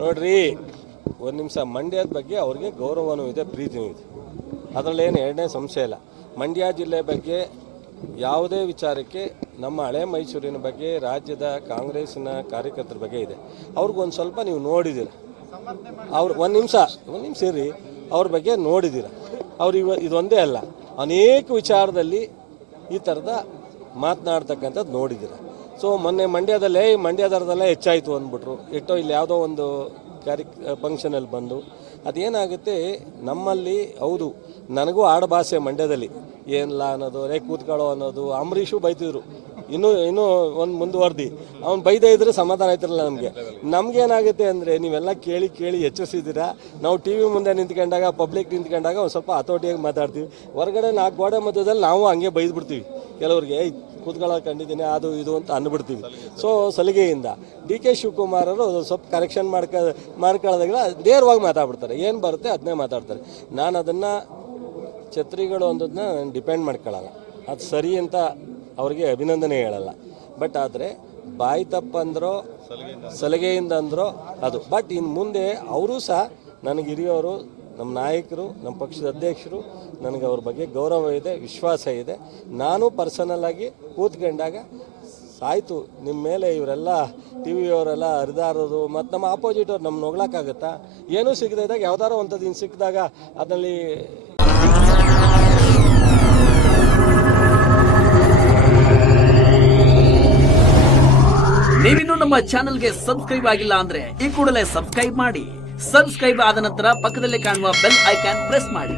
ನೋಡ್ರಿ, ಒಂದು ನಿಮಿಷ, ಮಂಡ್ಯದ ಬಗ್ಗೆ ಅವ್ರಿಗೆ ಗೌರವನೂ ಇದೆ, ಪ್ರೀತಿನೂ ಇದೆ. ಅದರಲ್ಲಿ ಏನು ಎರಡನೇ ಸಂಶಯ ಇಲ್ಲ. ಮಂಡ್ಯ ಜಿಲ್ಲೆ ಬಗ್ಗೆ ಯಾವುದೇ ವಿಚಾರಕ್ಕೆ ನಮ್ಮ ಹಳೆ ಮೈಸೂರಿನ ಬಗ್ಗೆ, ರಾಜ್ಯದ ಕಾಂಗ್ರೆಸ್ಸಿನ ಕಾರ್ಯಕರ್ತರ ಬಗ್ಗೆ ಇದೆ. ಅವ್ರಿಗೊಂದು ಸ್ವಲ್ಪ ನೀವು ನೋಡಿದ್ದೀರ ಅವ್ರು, ಒಂದು ನಿಮಿಷ ಒಂದು ನಿಮಿಷ ಇರಿ ಅವ್ರ ಬಗ್ಗೆ ನೋಡಿದ್ದೀರ ಅವ್ರು ಇವ, ಇದೊಂದೇ ಅಲ್ಲ. ಅನೇಕ ವಿಚಾರದಲ್ಲಿ ಈ ಥರದ ಮಾತನಾಡ್ತಕ್ಕಂಥದ್ದು ನೋಡಿದ್ದೀರ ಸೊ ಮೊನ್ನೆ ಮಂಡ್ಯದಲ್ಲೇ ಮಂಡ್ಯದರದಲ್ಲೇ ಹೆಚ್ಚಾಯಿತು ಅಂದ್ಬಿಟ್ರು. ಇಟ್ಟು ಇಲ್ಲಿ ಯಾವುದೋ ಒಂದು ಕಾರ್ಯ ಫಂಕ್ಷನಲ್ಲಿ ಬಂದು. ಅದೇನಾಗುತ್ತೆ, ನಮ್ಮಲ್ಲಿ ಹೌದು, ನನಗೂ ಆಡಭಾಷೆ ಮಂಡ್ಯದಲ್ಲಿ. ಏನಿಲ್ಲ ಅನ್ನೋದು ರೇ ಕೂತ್ಕೊಳ್ಳೋ ಅನ್ನೋದು, ಅಂಬರೀಷು ಬೈತಿದ್ರು. ಇನ್ನೂ ಇನ್ನೂ ಒಂದು ಮುಂದುವರ್ದಿ. ಅವ್ನು ಬೈದೇ ಇದ್ರೆ ಸಮಾಧಾನ ಆಯ್ತಿರಲ್ಲ ನಮಗೆ. ನಮ್ಗೇನಾಗುತ್ತೆ ಅಂದರೆ ನೀವೆಲ್ಲ ಕೇಳಿ ಕೇಳಿ ಎಚ್ಚರಿಸಿದ್ದೀರಾ ನಾವು ಟಿ ವಿ ಮುಂದೆ ನಿಂತ್ಕೊಂಡಾಗ ಪಬ್ಲಿಕ್ ನಿಂತ್ಕೊಂಡಾಗ ಒಂದು ಸ್ವಲ್ಪ ಹತೋಟಿಯಾಗಿ ಮಾತಾಡ್ತೀವಿ. ಹೊರಗಡೆ ನಾಲ್ಕು ಗೋಡೆ ಮಧ್ಯದಲ್ಲಿ ನಾವು ಹಂಗೆ ಬೈದ್ಬಿಡ್ತೀವಿ. ಕೆಲವ್ರಿಗೆ ಕೂತ್ಕೊಳ್ಳೋ ಕಂಡಿದ್ದೀನಿ, ಅದು, ಇದು ಅಂತ ಅಂದ್ಬಿಡ್ತೀವಿ. ಸೊ ಸಲಿಗೆಯಿಂದ. ಡಿ ಕೆ ಶಿವಕುಮಾರ್ ಅವರು ಸ್ವಲ್ಪ ಕರೆಕ್ಷನ್ ಮಾಡ್ಕ ಮಾಡ್ಕೊಳ್ಳೋದಾಗ ನೇರವಾಗಿ ಮಾತಾಡ್ಬಿಡ್ತಾರೆ. ಏನು ಬರುತ್ತೆ ಅದನ್ನೇ ಮಾತಾಡ್ತಾರೆ. ನಾನು ಅದನ್ನು ಛತ್ರಿಗಳು ಅಂದದನ್ನ ನಾನು ಡಿಪೆಂಡ್ ಮಾಡ್ಕೊಳ್ಳಲ್ಲ. ಅದು ಸರಿ ಅಂತ ಅವ್ರಿಗೆ ಅಭಿನಂದನೆ ಹೇಳಲ್ಲ. ಬಟ್ ಆದರೆ ಬಾಯಿ ತಪ್ಪಂದ್ರೋ ಸಲಿಗೆಯಿಂದ ಅಂದ್ರೋ ಅದು. ಬಟ್ ಇನ್ನು ಮುಂದೆ ಅವರು ಸಹ ನನಗೆ ಹಿರಿಯವರು ನಮ್ಮ ನಾಯಕರು ನಮ್ಮ ಪಕ್ಷದ ಅಧ್ಯಕ್ಷರು ನನಗೆ ಅವ್ರ ಬಗ್ಗೆ ಗೌರವ ಇದೆ, ವಿಶ್ವಾಸ ಇದೆ. ನಾನು ಪರ್ಸನಲ್ ಆಗಿ ಕೂತ್ಕೊಂಡಾಗ ಆಯಿತು ನಿಮ್ಮ ಮೇಲೆ ಇವರೆಲ್ಲ ಟಿ ವಿಯವರೆಲ್ಲ ಹರಿದಾರೋದು, ಮತ್ತು ನಮ್ಮ ಆಪೋಸಿಟ್ ಅವ್ರು ನಮ್ಮ ನೋಗ್ಲಕ್ಕಾಗತ್ತಾ ಏನೂ ಸಿಗದೇ ಇದ್ದಾಗ ಯಾವ್ದಾರೋ ಒಂಥದ್ದು ಇನ್ನು ಸಿಕ್ಕಿದಾಗ ಅದರಲ್ಲಿ ನಮ್ಮ ಚಾನೆಲ್ಗೆ ಸಬ್ಸ್ಕ್ರೈಬ್ ಆಗಿಲ್ಲ ಅಂದ್ರೆ ಈ ಕೂಡಲೇ ಸಬ್ಸ್ಕ್ರೈಬ್ ಮಾಡಿ. ಸಬ್ಸ್ಕ್ರೈಬ್ ಆದ ನಂತರ ಪಕ್ಕದಲ್ಲಿ ಕಾಣುವ ಬೆಲ್ ಐಕಾನ್ ಪ್ರೆಸ್ ಮಾಡಿ.